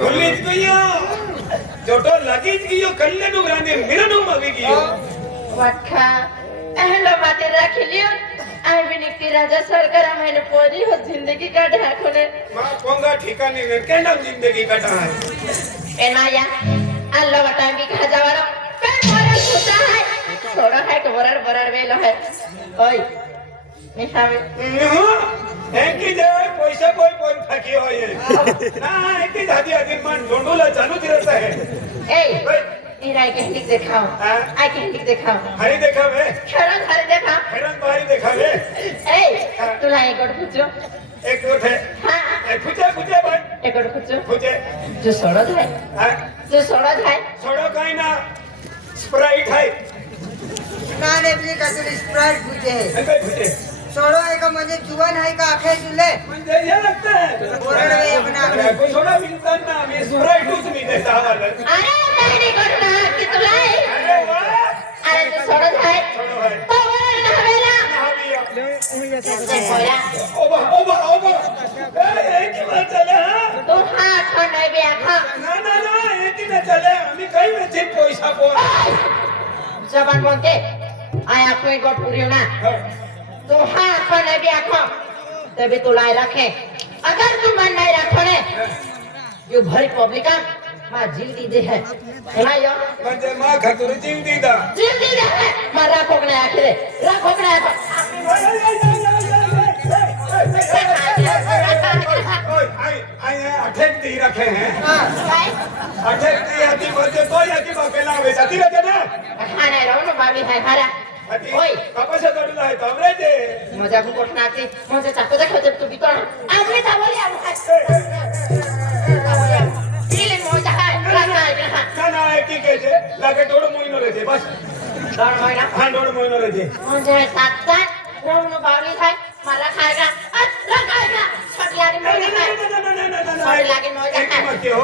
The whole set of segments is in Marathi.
ભૂલી જ ગયો જોટો લાગી જ ગયો કલ્યાણનું ગ્રાંધે મિરનું આવી ગયો વખા એનો માટે રાખી લ્યો આવીને કે રાજા સરકાર મને પોરી હો જિંદગી કાઢે આખોને માં પોંગા ઠીકાની ને કેંડા જિંદગી કાઢા એનાયા આલ્લો વટાવી ખાજાવાળો બે મોરા છોટા હે થોડો હે કે વરડ વેલો હે ઓય નિશાવે એકી જે પૈસા કોઈ કોઈ ફાકી હોય ના એકી દાદી આદિ માં ઢોંડોલા ચાલુ જ રહેતા હે એ इराई के हिंदी दिखाओ आई के हिंदी दिखाओ हरी देखावे खरन हरी दिखाओ खरन बाहरी देखावे ए तुला एक और पूछो एक और है हां पूछे भाई एक और पूछो पूछे जो सोडो है हां जो सोडो है सोडो काई ना स्प्राइट है ना ने भी का तो स्प्राइट पूछे है पूछे सोडो है का मुझे जुबान है का आंखें जुले मुझे ये लगता है बोरड़ वे बना कोई सोडा विंतन ना मैं स्प्राइट उस नहीं देता वाला अरे मैंने करना कि तुलाई अरे वाह अरे जो सोडो है तो बोला ना हवेला ओबा एक ही बात चले हां तो हाथ नहीं भी आखा ना एक ही ना चले हमें कहीं में चिप पैसा बोल जबान बोलते आया कोई को पूरी ना तो हाथ नहीं भी आखो तभी तुलाई रखे अगर तू मन नहीं रखो ने यो भरी पब्लिका मां जीव दी दे है एमायो म्हणजे मां खातुर जीव दीदा है मां राखो ने आखिरे राखो ने अठेक दी रखे हैं अठेक दी आती बजे तो याकी बकेला वे साथी रहे ना खाने रहो बाबी है हरा ओए कपा से तोड़ना है तो हमरे दे मजा को कोटनाती मजा चाको देखो जब तू बितोण आमने तावली इले मजा है ना की कैसे लागे डोड़ महीनो रहे थे बस डोड़ महीना हां डोड़ महीनो रहे थे मुझे सात रोनो बावली है मारा खाएगा लगाएगा पटियारी में सॉरी लागे मजा है मत हो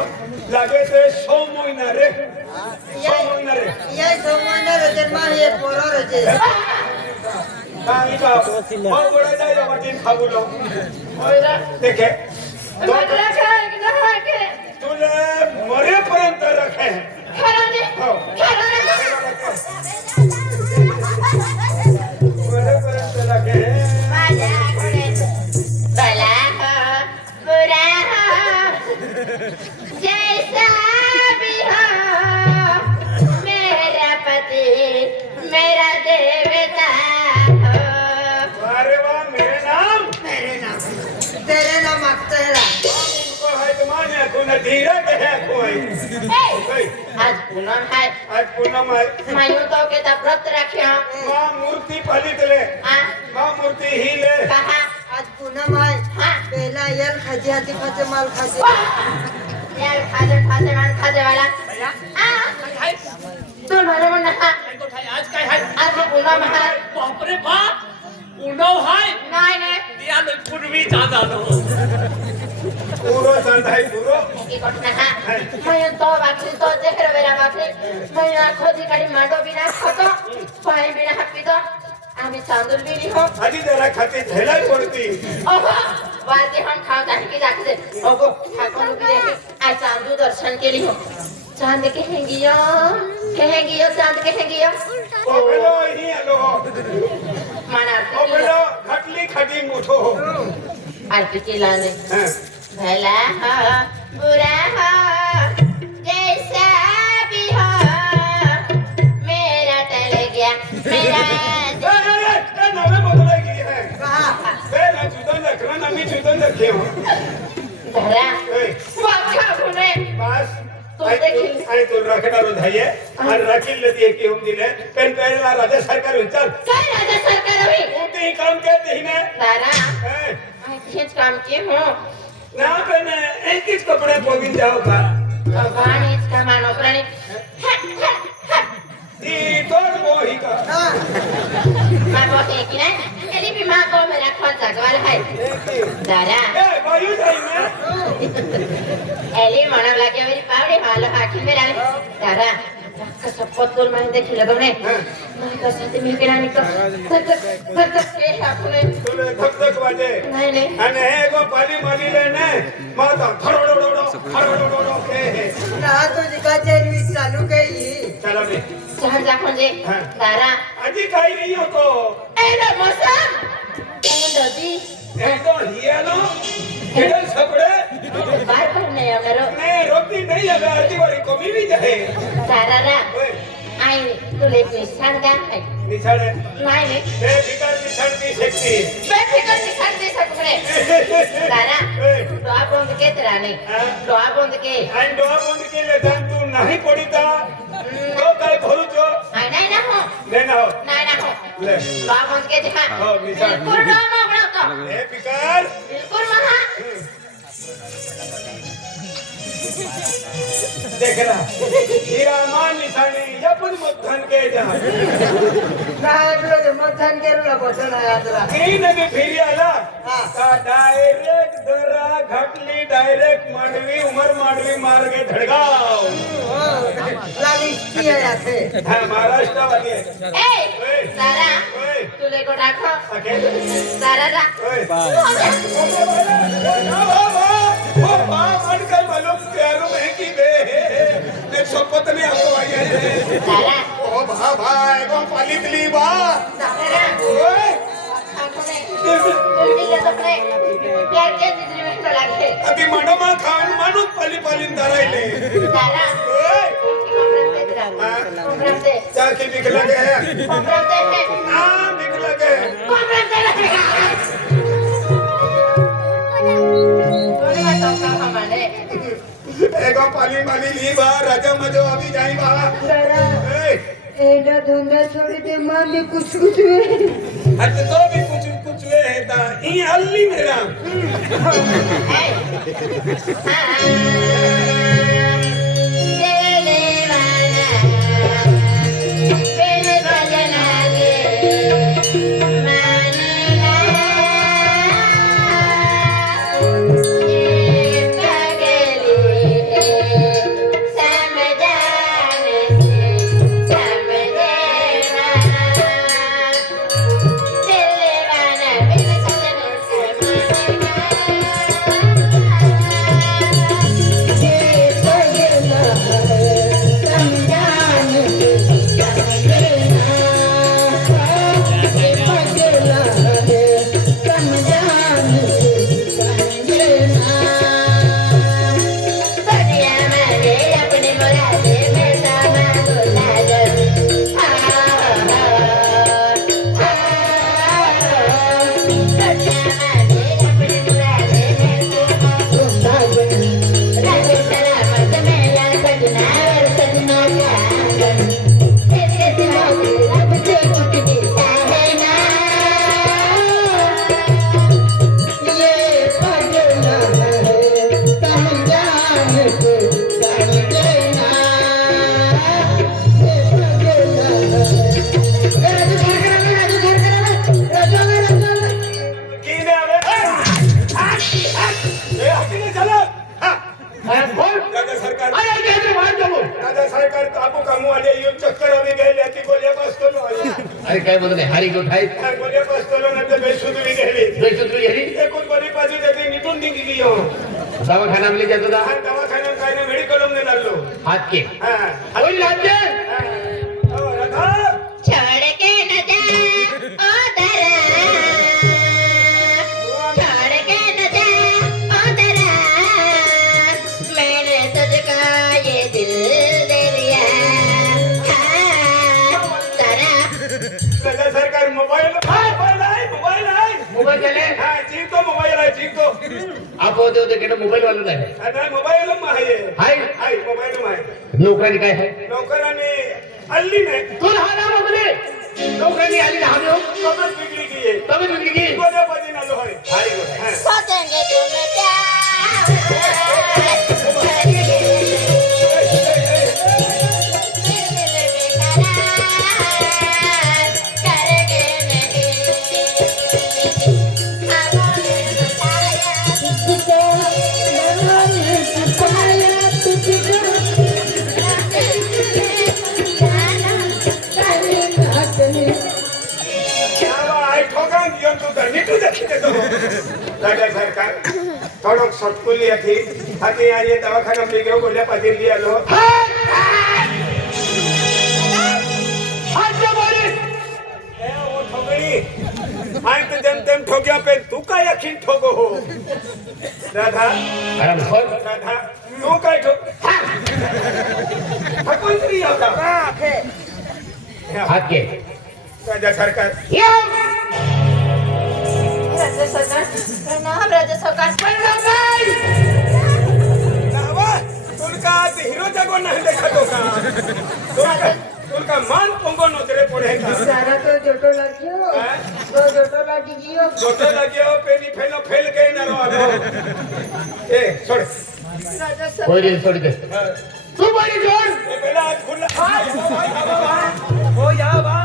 लागे तो 100 महीना रे 100 महीना रे ये सोमवार रे जन्मा ये पोरो रे काई का बहुत बड़ा जाए वाटिन खाबू लो ओइरा देखे मगरा खाएगा के तूने मरे पर्यंत रखे हैं खराने मरे पर्यंत रखे हैं मजा करे भला हो बुरा हो जैसा भी हो मेरा पति मेरा देवता हो अरे वाह मेरे नाम तेरे नाम अक्तरा उनको है तो माने को न धीरे के है कोई आज पूनम है मायू तो के व्रत रखे मां मूर्ति पलित ले मां मूर्ति ही ले कहा आज पूनम है पहला यल खाजे हाथी खाजे माल खाजे यार खाजे वाला तू मारे मन ना आज काय हाय आज पूनम है बाप रे बाप उन्हाव हाय नाही या पूर्वी जातो पूरो संधाई पूरो की घटना हा मैं तो बाकी तो जेकर बेरा बाकी मैं खोजी काढी मांडो बिना खातो पाय बिना हात पितो आम्ही चांदूर बिरी हो आधी जरा खाते झेलाई पडती ओहो वारती हम खाव जाने की जाते ओगो ठाकुर बिरे आ चांदू दर्शन केली हो चांद के हेंगियो चांद के हेंगियो ओ बेलो ही आलो माना ओ बेलो खटली खटी मुठो आरती केलाने हां भला हो बुरा हो जैसा भी हो मेरा टल गया मेरा नवे बदलाई है कहा पहला जुदा रखना ना मैं जुदा रखे हूं धरा वाखा गुने बस तो देखिल आणि तो रखना रो धाये आणि राखील नदी एक येऊन दिले पण पहिला राज्य सरकार विचार काय राजा सरकार होई कोणतेही काम करते ही ना दादा हेच काम की हो ना पण एकच कपडे पोगीन जाओ का भगवानीच का मानो प्राणी ती तोड बोही का मां बोलते की नाही एली भी मां को मेरा खोज जगवाल है दादा ए बायू जाई ना एली मना लागे मेरी पावड़ी हालो हाकी में रानी दादा कसं पत्तोल माहिती देखील बघणे नाही कसं मिळके राणी तर के आपले तुले धक धक वाजे नाही आणि हे गो पाणी मारी ले ने माता थरोडोडोडो ना तुझी का चेनवीस चालू काही चला बे चहा दाखवते हा. तारा आधी काही नाही होतो एनो मोसम नदी एकदम हियानो खेळ सपडे बार पण नाही अमरो नाही रोटी नाही आहे आधी वारी कमी भी जाए तारा रा ओए आई तुले निशान का है निछाड़ नाही रे बेफिकर निछाड़ की शक्ति बेफिकर निशान दे सकते तारा ओए डोआ बंद के तेरा नहीं हाँ. डोआ बंद के आणि डोळा बंद केले तर तू नाही पडिता तो काय भरूचो आई नाही ना हो ले ना हो नाही ना हो ले डोआ बंद के दिखा हो, निशान. बिल्कुल डोआ मागणं होतं बेफिकर बिल्कुल महा देखला हीरा मान निशाणी या पण मतदान के जा काय मतदान केलं बसून तीन नदी फेरी आला हा. का डायरेक्ट दरा घाटली डायरेक्ट मांडवी उमर मांडवी मार्गे धडगाव लालिष्टी आहे याथे हा महाराष्ट्र वाली आहे ए तारा ओए तुले को दाखव ओके तारा रा ओए पत्नी आपको आई है तारा ओ भा भाई को पालितली बा तारा ओए जल्दी ले कपडे क्या क्या दिसली लागते अभी मडमा खाऊन माणूस पाली पालीन धरायले तारा ओए कोंबड्यात दे क्या की बिक लगे है कोंबड्यात दे आ बिक लगे कोंबड्यात दे थोड़ी बात का हमारे एगो पाली माली ली बा राजा मजो अभी जाई बा ए एना धंदा छोड़ी दे मामी कुछ हुए अत तो भी कुछ वे है ता ई हल्ली मेरा अरे काय बोलत आहे हरी गोठ आहे दवाखाना मिले जातो हात के छोड़ के न जा ओ दरा छोड़ के न जा ओ दरा मैंने तुझको ये दिल दे दिया दरा सरकार मोबाईल मोबाईल झाले जीवतो मोबाईल आहे जीवतो आप होते होते केलं मोबाईल वाला आहे मोबाईल हाय आहे मोबाईल आहे नोकरांनी काय आहे नौकरांनी हल्ली नाही तू हा ना वगैरे नोकरांनी आली ना हवे कमर बिगड़ी गई है तभी बिगड़ी की कोने बजी ना लो है हरी गोठ हाँ। सोचेंगे तुम्हें क्या सरकार थोड़ो सटकुली थी बाकी आज ये दवाखाना में गयो बोले पाजिर लिया लो ए वो ठोगड़ी आय तो जम तेम ठोगिया पे तू का यकीन ठोगो हो राधा आराम खोल राधा तू काय ठोग कोण तरी होता हात घे राजा सरकार राज्य सरकार प्रणाम राज्य सरकार नावा तुलका आज हिरो जगो नहीं देखा तो का तुलका मान पोंगो नजरे पड़ेगा सारा तो जोटो लगियो तो जोटो लगी जियो जोटे लगियो पेनी फेलो फेल गए ना रो ए छोड़ राजा सर कोई नहीं छोड़ दे तू बड़ी जोर ए बेला आज खुला हो या बा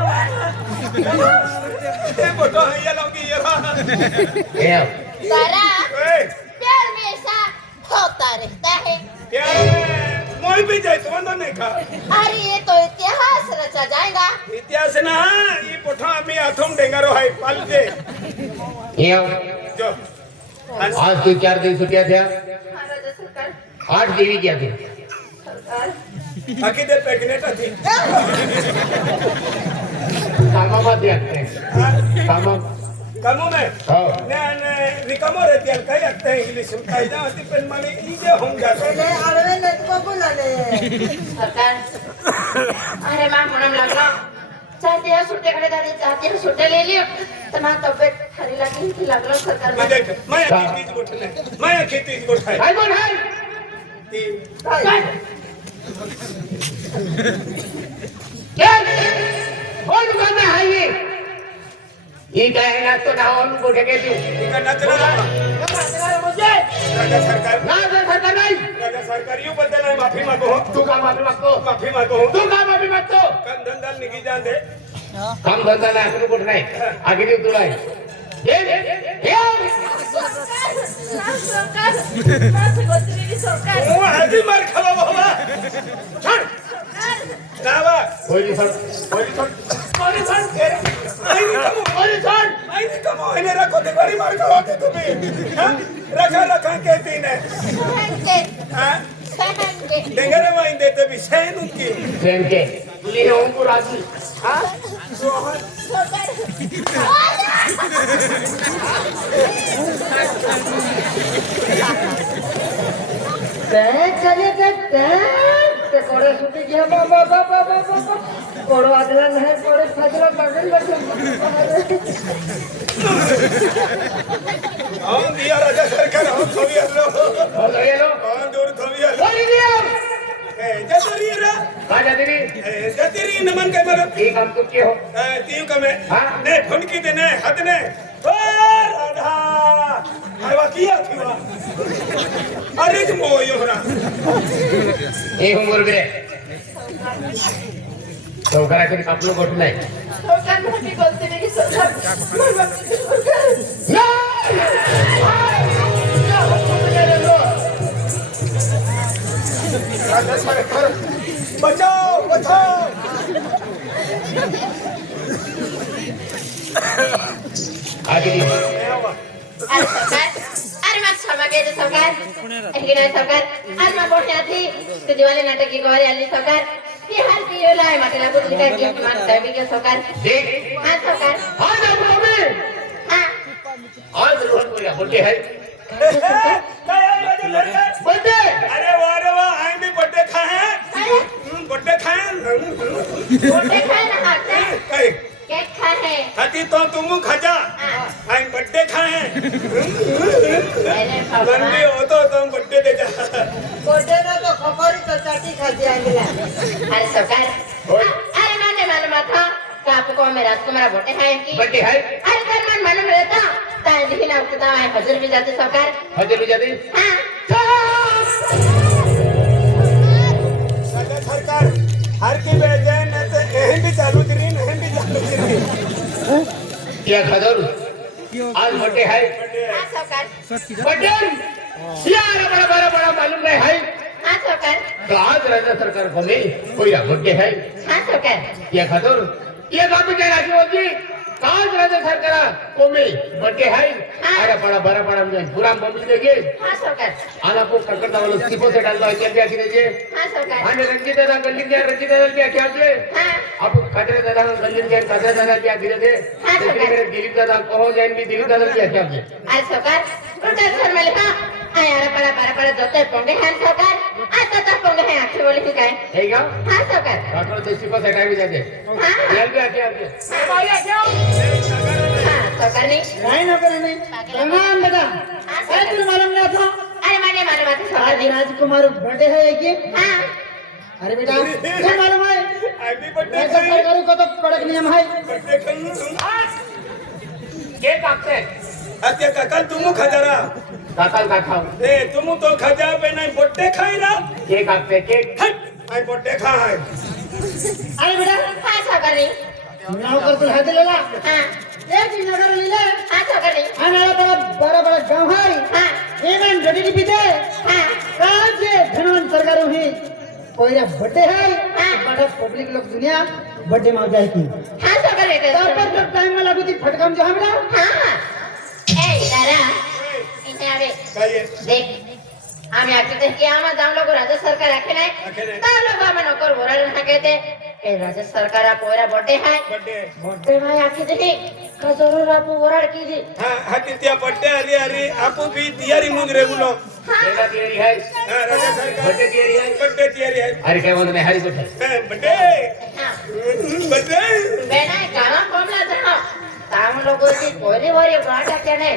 ए बोटो है ये लोगी ये ए तारा ए प्यार में ऐसा होता रहता है यार मोई भी जाए तो नहीं खा अरे ये तो इतिहास रचा जाएगा इतिहास ना ये बोटो आम्ही आथम डेंगारो है पाल दे ये जो आज तू 4 दिन छुट्टिया थे राज्य सरकार 8 देवी क्या थे सरकार बाकी दे प्रेग्नेंट थी कामा मत देखते कामा कामों में हो ने निकमो रहती है कई लगते हैं इंग्लिश में कई ना होती पर माने इजे हों जाते ले आवे न को बोलाले सरकार अरे मां म्हणम लागला चाहते हैं सुट्टे खड़े दादी चाहते हैं सुट्टे ले लियो तुम्हारी तबीयत खरी लगी थी लागलो सरकार मैं देख मैं खेती उठने मैं खेती उठाए हाय बोल हाय ती क्या कौन दुकान में है ये क्या है ना तो नाम बोले के तू इनका नचना मुझे राजा सरकार ना सरकार नहीं राजा सरकार यूं बदल है माफी मांगो तू का माफी मांगो माफी मांगो तू का माफी मांगो कम धंधा निकी जान दे काम धंदा नाही आपण कुठं नाही आगे देऊ तुला ये सरकार वो आदि मार खावा बाबा छोड़ नावा होई सर आई नहीं कमो इन्हें रखो ते बड़ी मार खावा के तुम्हें हां रखा रखा कहती ने हां डेंगरे वाइन देते भी सहन उनकी ट्रेन के ले ओम को राजी हां चले ते कोड़े सुटी गया बाबा बाबा बाबा कोड़ो अगला नहीं कोड़े फजला बगल लगे हां दिया राजा सरकार हम थोड़ी हल्लो बोलो ये लो हां दूर थोड़ी हल्लो बोली दिया ए जतरी रे राजा देवी जतरी नमन के मरो ये काम तो के हो तीन कमे हाँ? ने फुनकी देने हद ने ओ राधा आवा किया थीवा अरे जो मोयो रा ए हो मुरगरे तो करा के कापलो गोठ नाही सरकार मोठी बोलते नाही सरकार ना राजा सरकार बचाओ बचाओ आगे दी अरे सरकार अरे मत क्षमा कीजिए सरकार ऐसी नहीं सरकार आज मैं बोलने आती तो दिवाली नाटक की गवाही आली सरकार ये हर पीरो लाए माटेला बुद्धि का गिफ्ट मान देवी के सरकार देख हाँ सरकार आज आप लोगे हाँ आज रोहन को या होते है काय राजा सरकार बर्थडे अरे वाह आई भी बर्थडे खाए अरे बर्थडे खाए बोलते खाए ना खाते काय केक खाए खाती तो तुम खाजा आई बर्थडे खाए अरे लंबी भगवान हो तो तुम बर्थडे दे जा कोड़े ना तो खपरी तो चाटी खा दिया अगला अरे सरकार अरे मैंने मालूम था कि आपको मेरा राजकुमार बोटे खाए की बर्थडे है अरे कर मन मालूम रहता ताई लेकिन आपको तो मैं हजर भी जाते सरकार हजर भी जाते हाँ राजा सरकार हर की बेजे न तो एहन भी चालू करी नहीं भी चालू करी क्या खबर आज बर्थडे है हाँ सरकार बर्थडे यार बड़ा बड़ा बड़ा मालूम नहीं है हाँ सरकार तो आज राज्य सरकार को नहीं कोई बर्थडे है हाँ सरकार क्या खबर ये बात क्या राजी होगी काज राज्य सरकार कोमे बटे है अरे बड़ा म्हणजे पुरा बंबली देगे हाँ सरकार आला को ककड़दा वाला सिपो से डाल दो क्या क्या दीजिए हाँ सरकार आने रंजित दादा गल्ली क्या क्या दे हाँ अब खतरे दादा गल्ली क्या धीरे दे हाँ, सरकार। मेरे दिलीप दादा कहो जाइन भी दिलीप दादा क्या दे आज सरकार उल्टा सर में लिखा आया बड़ा जोते पोंगे हैं सरकार आज तो पोंगे हैं आखिर बोली थी काय है क्या हाँ सरकार डॉक्टर तो सिपो से हटा भी जाते हाँ क्या क्या दे हाँ सरकार नहीं नहीं नौकर नहीं प्रणाम बेटा अरे तुझे मालूम नहीं था अरे माने बात है सरकार आज नहीं राजकुमार बर्थडे है कि हाँ अरे बेटा तुझे मालूम है हैप्पी बर्थडे ऐसा सरकारी को तो कड़क नियम है बर्थडे करू के काकते अत्या काका तुम खजारा काकल का खाओ ए तुम तो खजा पे नहीं बर्थडे खाई ना के काकते के हट आई बर्थडे खा है अरे बेटा हाँ सरकार नहीं नौकर तो है लेला हाँ एक ही नगर ले ले हाँ सरकार नहीं हमारा बड़ा गांव है हाँ एमन रेडी पीते हाँ राज्य धनवन सरकार हुई कोईरा बर्थडे है बड़ा पब्लिक लोग दुनिया बर्थडे में जाए की हाँ सरकार नहीं तब पर जब टाइम में लगती फटकम जो हमरा हाँ ए दादा इन्हें आवे कहिए देख आम्ही आखते की आम्हा जाम लोक राज्य सरकार राखे नाही राखे नाही. तर लोक आम्हा नोकर बोरायला नाकायते ए राज्य सरकार पोरा बर्थडे हाय बर्थडे बर्थडे में आखते की का जरूर आपू बोराड की दी हाँ हाती त्या बर्थडे आली अरे आपू भी तयारी मुंग रेगुलो मेरा तैयारी है हाँ राजा सरकार बर्थडे तैयारी है बर्थडे तयारी है अरे क्या बोलते मैं हरी बैठे हाँ, बर्थडे हां बर्थडे बेना कामा कोमला था ताम लोगोची पोरी वरी बाटा केने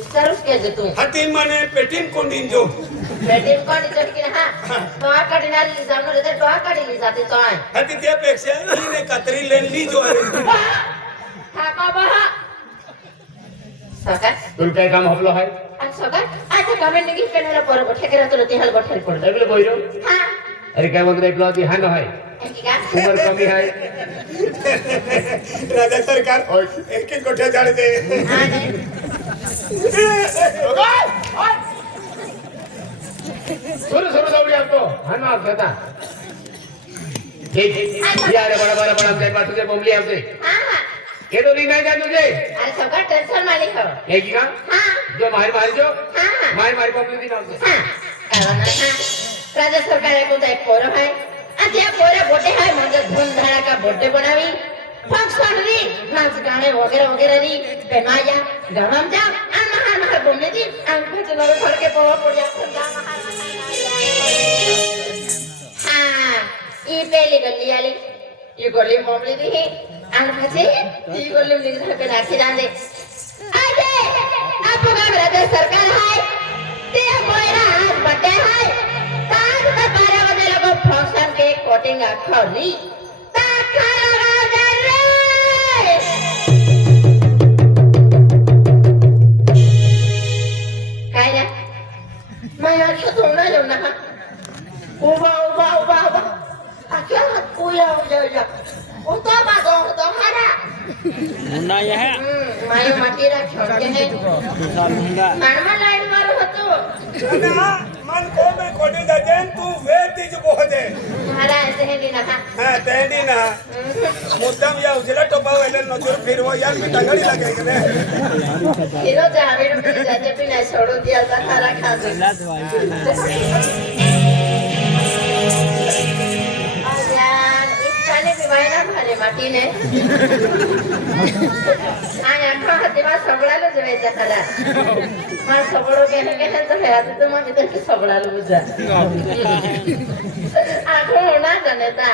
विचारूस के तू हाती माने पेटीन कोंडीन जो बेटीन कोण चटकी हां तो आकडे नाली जामनो रे तो आकडे ली जाते तो आहे हाती त्यापेक्षा हिने कातरी लेनली जो आहे थाका बहा सका तुम क्या काम हफलो है आज सका आज कमेंट निकी केनेला पर बठे करा तो ते हल बठे पड़ अगले बोलो हां अरे क्या बोलते हैं प्लॉट यहाँ है एकिका उम्र कमी है राजा सरकार एक एक कोठे झाड़ दे हां ने सुनो सुनो दौड़ी आपको हाँ ना आप कहता ठीक ये अरे बड़ा अपने पास तुझे बोमली आपसे हां हां ये तो नहीं जान तुझे अरे सका टेंशन मालिक हो ये की का हां जो मारी जो हां मारी पब्लिक दिन आपसे हां कारण हां राज्य सरकार को एक पोरं आहे आज या पोरं बोटे आहे म्हणजे धूमधाम का बोटे बनावी फंक्शन री नाच गाणे वगैरह री बेमाया गरम जा महान बोलने दी अंक चलो भर के पोवा पड़ जा हां ये पहली गली वाली ये गली मोमली दी है अंक से ये गली में निकल के नाची डांदे आजे आपको का राज्य सरकार है ते कोईरा आज बर्थडे है ताज का 12 बजे लोगों फंक्शन के कोटिंग खोली ता खाना रे काया मैं आज तो ना जो ना उबा अच्छा उया उता बादो तो हरा मुन्ना ये है मायो माटीरा छोड़ के है मारमा लाइन मारो हतो ना मन को में कोडी दजन तू वे तीज बोहदे हरा ऐसे है दिन ना हाँ तेंडी ना मुद्दाम या उजला टोपा वाले नजर फिर वो यार भी तगड़ी लगे करे इनो जावे रो जाते भी ना छोड़ो दिया था हरा खा दे पानी पिवाय ना भरे माटी ने आणि आठवा हातीमा सगळ्याला जेवायचा खरा मला सगळं गेलं तर हे आता तुम्हा मी तर सगळ्याला बुजा आठवा होणार जनेता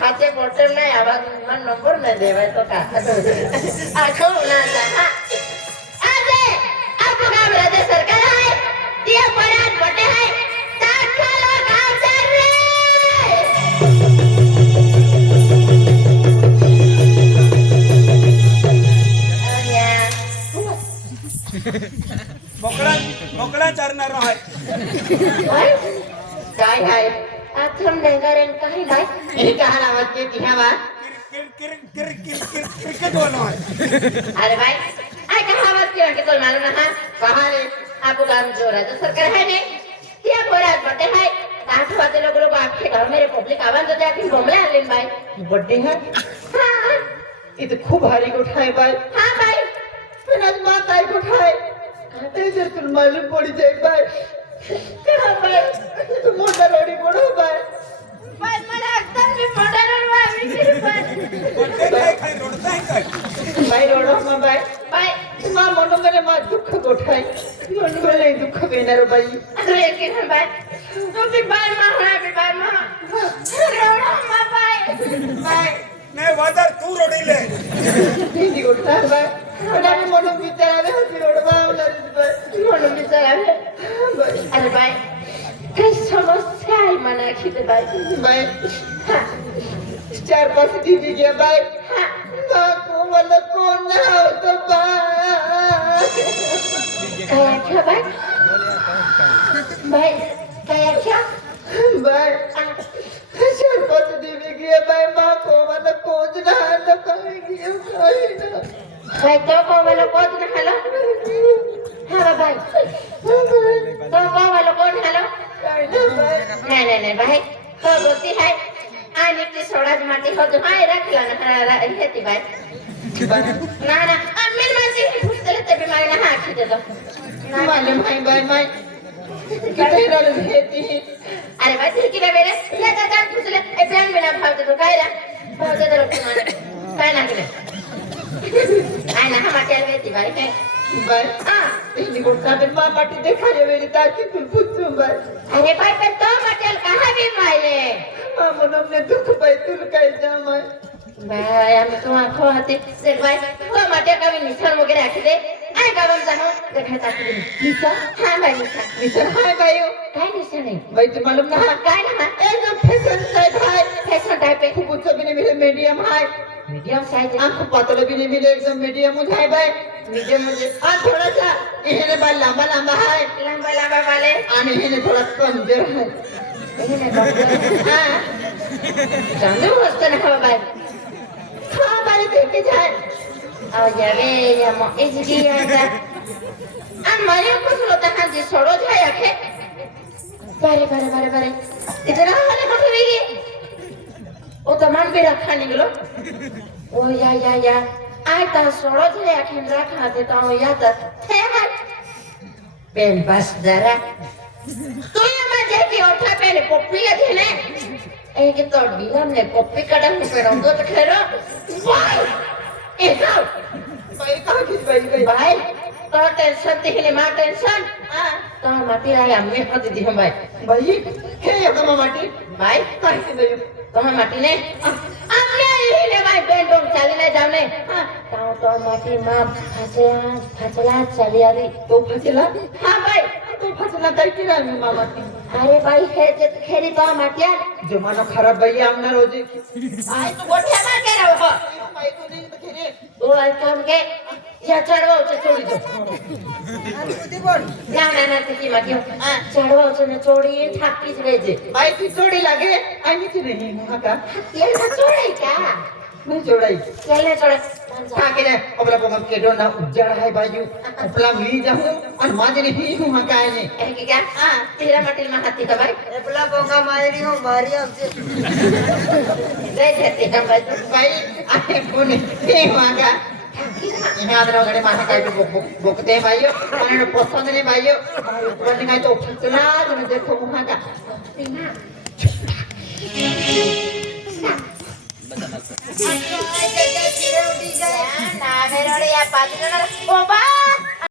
हाते बोटल नाही आवाज मन नंबर नाही देवाय तो का आठवा होणार हा आजे आपको काम राज्य सरकार आहे ते परात बटे आहे तात्काळ काम कर रे मोकळा चारणार आहे काय आहे आथम डेंगारेन काही नाही हे कहा आवाज के तिहावा क्रिकेट वाला है अरे भाई आई कहा आवाज के तो मालूम ना कहा रे आपको काम जो राज्य सरकार है ने त्या बोरात बटे है आठ वाजे लोग आपके घर में पब्लिक आवाज दे आके बोमले आले भाई बर्थडे है हां इथे खूप भारी गोठा आहे बाय हाँ भाई पण आज मा काय गोठा आहे ते जर तुला मालूम पडी जाईल बाय कहाँ भाई तू मोठा रोडी पडो बाय भाई मला अक्कल में मोटा रोडवा मी फिर भाई कोणते काय रोडताय काय बाय रोडो मा बाय भाई मा मनोमने मा दुःख गोठा आहे म्हणून मला दुःख येणार बाई अरे के भाई तू भी भाई माँ होना भी भाई माँ रोडो माँ भाई नाही वादर तू रोडीले ती गोठा आहे बाय पण आम्ही म्हणून विचारावे होती रोड बावला बाय म्हणून विचारावे अरे भाई काही समस्या आहे म्हणा खिते भाई बाय 4-5 दीदी गया बाय को मला कोण नव्हतं बाय काय क्या भाई भाई काय क्या बाय 4-5 दीदी गया बाय मा को मला कोण नव्हतं काय गया काय ना भाई तो को वाला कौन हलो हाँ भाई तो को वाला कौन हलो नहीं भाई तो गोती है आने की सोडाच माटी हो तो हाय रखला ना हेती भाई ना अम्मी मासी पुस्तले तबे माय ना हाकी दे दो माले माय बाय माय किती राहिली हेती अरे भाई फिर की बेरे ले जा पुस्तले ए प्लान में ना भाव दे तो काय रा भाव दे दो काय ना के आई ना हम अटेल वेती भाई के बाय इनी गोठा पे मा माटी देखा रे मेरी ताकी तू पूछू बाय अरे भाई पर तो मटेल कहाँ भी माले मा मनोमने दुःख बाय तुला काय जाम आहे भाई हम तो आंखों आते देख भाई वो मटे का भी निशान वगैरह रख दे आई गावन जानो देखा ताकि निशा हाँ भाई निशान निशा हाय बायो काय निशान है बाई तू मालूम ना काय ना एकदम फैशन टाइप है फैशन टाइप है खूप उच्च भी नहीं मिले मीडियम है मीडियम साइज है आंख पातळ भी नहीं मिले एकदम मीडियम है बाय मीडियम मुझे और थोड़ा सा इन्हें बाल लंबा लंबा है लंबा लंबा वाले और इन्हें थोड़ा कमजोर है इन्हें डॉक्टर हाँ जानते हो मस्त ना भाई हाँ बारी देख के जाए और जावे या मो इजगी आजा हम मारे को सोता हां जी छोड़ो जाए आखे बारे इतना हाले कभी भी ओ तमाम भी रखा निकलो ओ या आय ता छोड़ो जाए आखे रखा देता हूं या ता थे भाई पेन बस जरा तू ये मजे की उठा पहले पप्पी का थे ने ए के तो डीलम ने पप्पी कटन पे रंगो तो खेरो वाह ए जाओ बाई कहाँ की बाई भाई तो टेंशन दिखले मां टेंशन तो माटी आई अम्मी हद दी हम भाई बाई हे या तो माटी भाई काय से बाई तो माटी ने अम्मी ही ले भाई बेंडों चले ले जाने तो माटी मां फसला चली आ रही तो फसला हां भाई तो फसला काय की रामी मामा अरे भाई खेरी तो माटिया जमाना खराब भाई आमना रोजी भाई तू गोठिया मार के रहो माई तो नहीं तो खेरे वो आई काम के या चढ़वा उसे छोड़ी दो ना किसी माटियो चढ़वा उसे ने छोड़ी थाकी से भेजे बाई की चोड़ी लगे आई थी नहीं वहां का ये ना छोड़े क्या नहीं चोड़ाई चले छोड़े थाके ने अपना पोगम के डो ना उजड़ है बाजू अपना मी जाऊं और माजरी ही वहां का है है कि क्या तेरा मटिल में हाथी का भाई अपना पोगा मारी हूं मारी हमसे ले देते हम भाई बाई आए कोने हे वहां का इन्हें आदर वगैरह माने काय तो बोकते हैं भाइयों उन्हें पसंद नहीं भाइयों बोलने का तो फसला तुम देखो वहां का ना मेरे या पाँच जन ओबा